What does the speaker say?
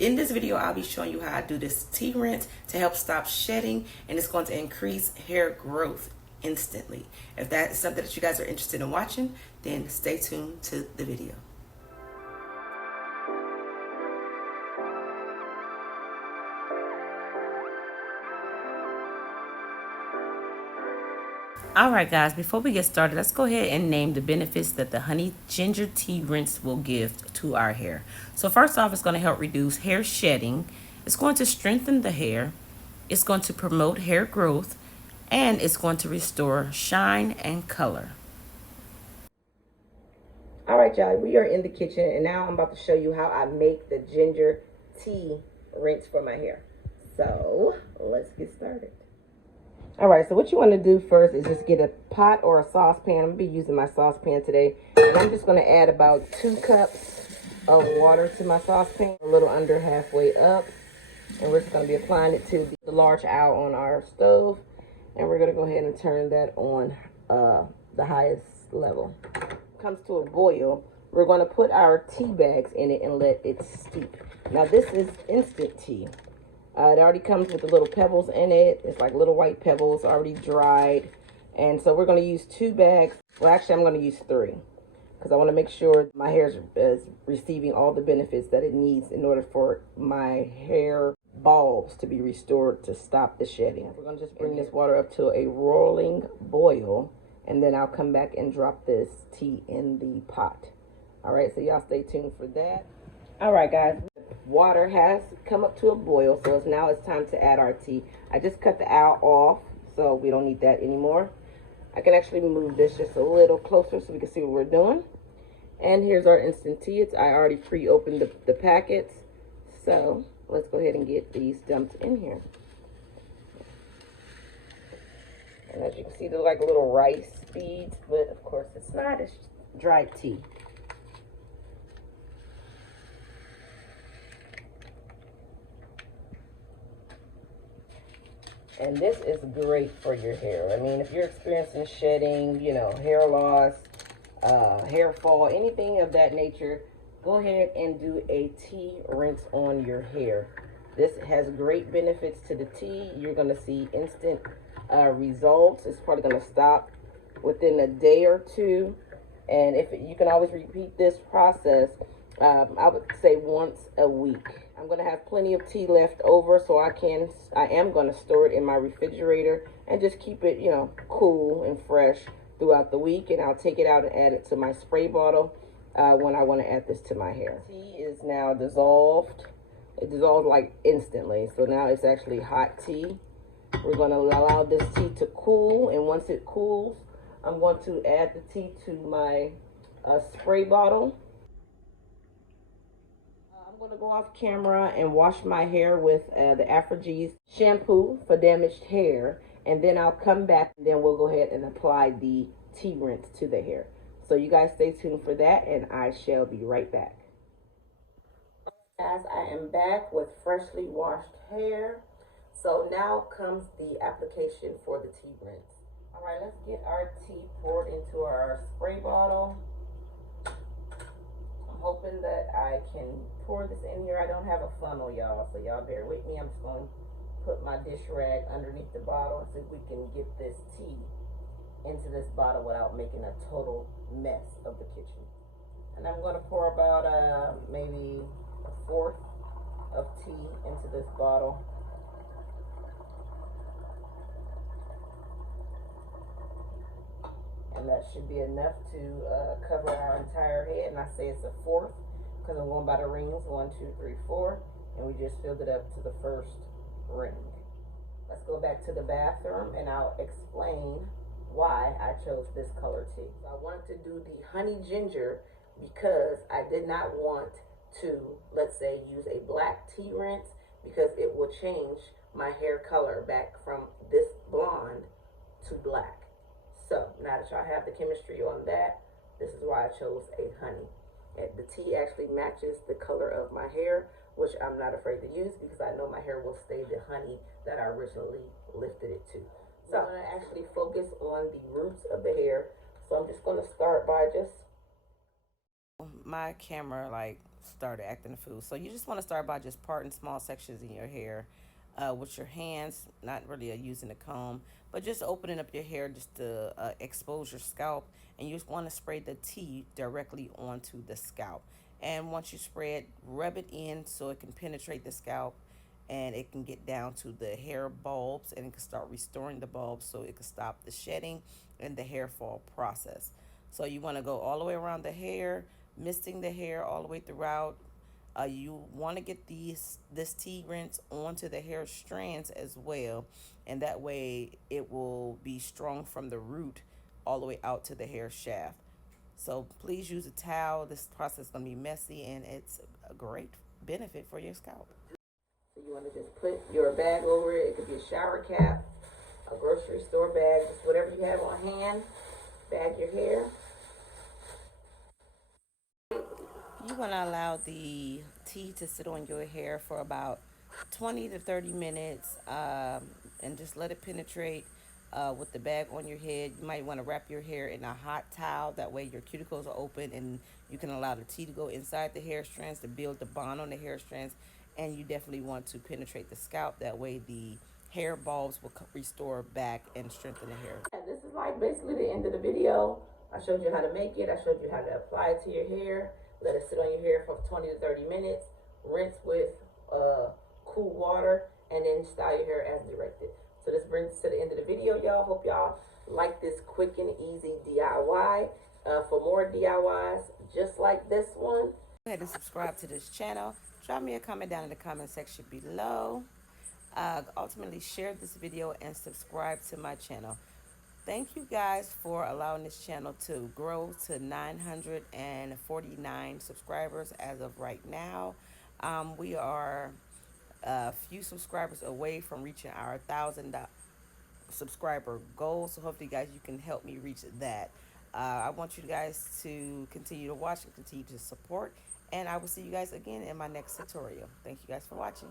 In this video, I'll be showing you how I do this tea rinse to help stop shedding, and it's going to increase hair growth instantly. If that is something that you guys are interested in watching, then stay tuned to the video. Alright guys, before we get started, let's go ahead and name the benefits that the honey ginger tea rinse will give to our hair. So first off, it's going to help reduce hair shedding. It's going to strengthen the hair. It's going to promote hair growth. And it's going to restore shine and color. Alright y'all, we are in the kitchen and now I'm about to show you how I make the ginger tea rinse for my hair. So let's get started. Alright, so what you want to do first is just get a pot or a saucepan. I'm going to be using my saucepan today. And I'm just going to add about 2 cups of water to my saucepan. A little under halfway up. And we're just going to be applying it to the large owl on our stove. And we're going to go ahead and turn that on the highest level. Comes to a boil, we're going to put our tea bags in it and let it steep. Now this is instant tea. It already comes with the little pebbles in it. It's like little white pebbles already dried. And so we're going to use 2 bags. Well, actually, I'm going to use 3 because I want to make sure my hair is receiving all the benefits that it needs in order for my hair bulbs to be restored to stop the shedding. We're going to just bring this water up to a rolling boil, and then I'll come back and drop this tea in the pot. All right, so y'all stay tuned for that. All right, guys. Water has come up to a boil, so now it's time to add our tea. I just cut the owl off, so we don't need that anymore. I can actually move this just a little closer so we can see what we're doing. And here's our instant tea. I already pre-opened the packets, so let's go ahead and get these dumped in here. And as you can see, they're like little rice beads, but of course it's not. It's dried tea. And this is great for your hair. I mean, if you're experiencing shedding, you know, hair loss, hair fall, anything of that nature, go ahead and do a tea rinse on your hair. This has great benefits to the tea. You're going to see instant results. It's probably going to stop within a day or 2. And if you can always repeat this process, I would say once a week. I'm going to have plenty of tea left over, so I am going to store it in my refrigerator and just keep it, you know, cool and fresh throughout the week. And I'll take it out and add it to my spray bottle when I want to add this to my hair. Tea is now dissolved. It dissolved like instantly, so now it's actually hot tea. We're going to allow this tea to cool, and once it cools, I'm going to add the tea to my spray bottle. I'm going to go off camera and wash my hair with the Afrogees shampoo for damaged hair, and then I'll come back and then we'll go ahead and apply the tea rinse to the hair. So you guys stay tuned for that, and I shall be right back. Guys, I am back with freshly washed hair. So now comes the application for the tea rinse. All right, let's get our tea poured into our spray bottle. I'm hoping that I can pour this in here. I don't have a funnel, y'all, so y'all bear with me. I'm just going to put my dish rag underneath the bottle and see if we can get this tea into this bottle without making a total mess of the kitchen. And I'm going to pour about maybe 1/4 of tea into this bottle. And that should be enough to cover our entire head. And I say it's 1/4 because I'm going by the rings, 1, 2, 3, 4. And we just filled it up to the first ring. Let's go back to the bathroom and I'll explain why I chose this color tea. So I wanted to do the honey ginger because I did not want to, let's say, use a black tea rinse because it will change my hair color back from this blonde to black. So now that y'all have the chemistry on that, this is why I chose a honey. And the tea actually matches the color of my hair, which I'm not afraid to use because I know my hair will stay the honey that I originally lifted it to. So I'm going to actually focus on the roots of the hair. So I'm just going to start by just my camera like started acting a fool. So you just want to start by just parting small sections in your hair with your hands, not really using a comb, but just opening up your hair just to expose your scalp. And you just want to spray the tea directly onto the scalp. And once you spray it, rub it in so it can penetrate the scalp and it can get down to the hair bulbs and it can start restoring the bulbs so it can stop the shedding and the hair fall process. So you want to go all the way around the hair, misting the hair all the way throughout. You want to get this tea rinse onto the hair strands as well, and that way it will be strong from the root all the way out to the hair shaft. So please use a towel. This process is going to be messy and it's a great benefit for your scalp. So you want to just put your bag over it. It could be a shower cap, a grocery store bag, just whatever you have on hand. Bag your hair. You want to allow the tea to sit on your hair for about 20 to 30 minutes and just let it penetrate with the bag on your head. You might want to wrap your hair in a hot towel. That way your cuticles are open and you can allow the tea to go inside the hair strands to build the bond on the hair strands. And you definitely want to penetrate the scalp. That way the hair bulbs will restore back and strengthen the hair. And this is like basically the end of the video. I showed you how to make it. I showed you how to apply it to your hair. Let it sit on your hair for 20 to 30 minutes. Rinse with cool water and then style your hair as directed. So this brings us to the end of the video, y'all. Hope y'all like this quick and easy DIY. For more DIYs just like this one, go ahead and subscribe to this channel. Drop me a comment down in the comment section below. Ultimately, share this video and subscribe to my channel. Thank you guys for allowing this channel to grow to 949 subscribers as of right now. We are a few subscribers away from reaching our 1,000 subscriber goal. So hopefully, guys, you can help me reach that. I want you guys to continue to watch and continue to support. And I will see you guys again in my next tutorial. Thank you guys for watching.